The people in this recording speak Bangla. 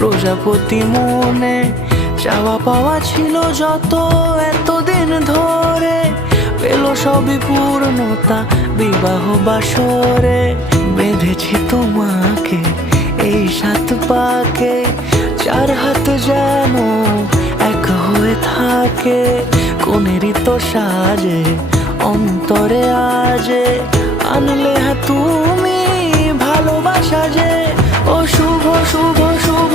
প্রজাপতি মনে চাওয়া পাওয়া ছিল যত এতদিন ধরে, পেল সবই পূর্ণতা বিবাহ বাসরে। বেঁধেছি তোমাকে এই 7 পাকে, 4 হাত যেন এক হয়ে থাকে। কোনেরই তো সাজে অন্তরে আজে আনলে তুমি ভালোবাসা যে। ও শুভ শুভ শুভ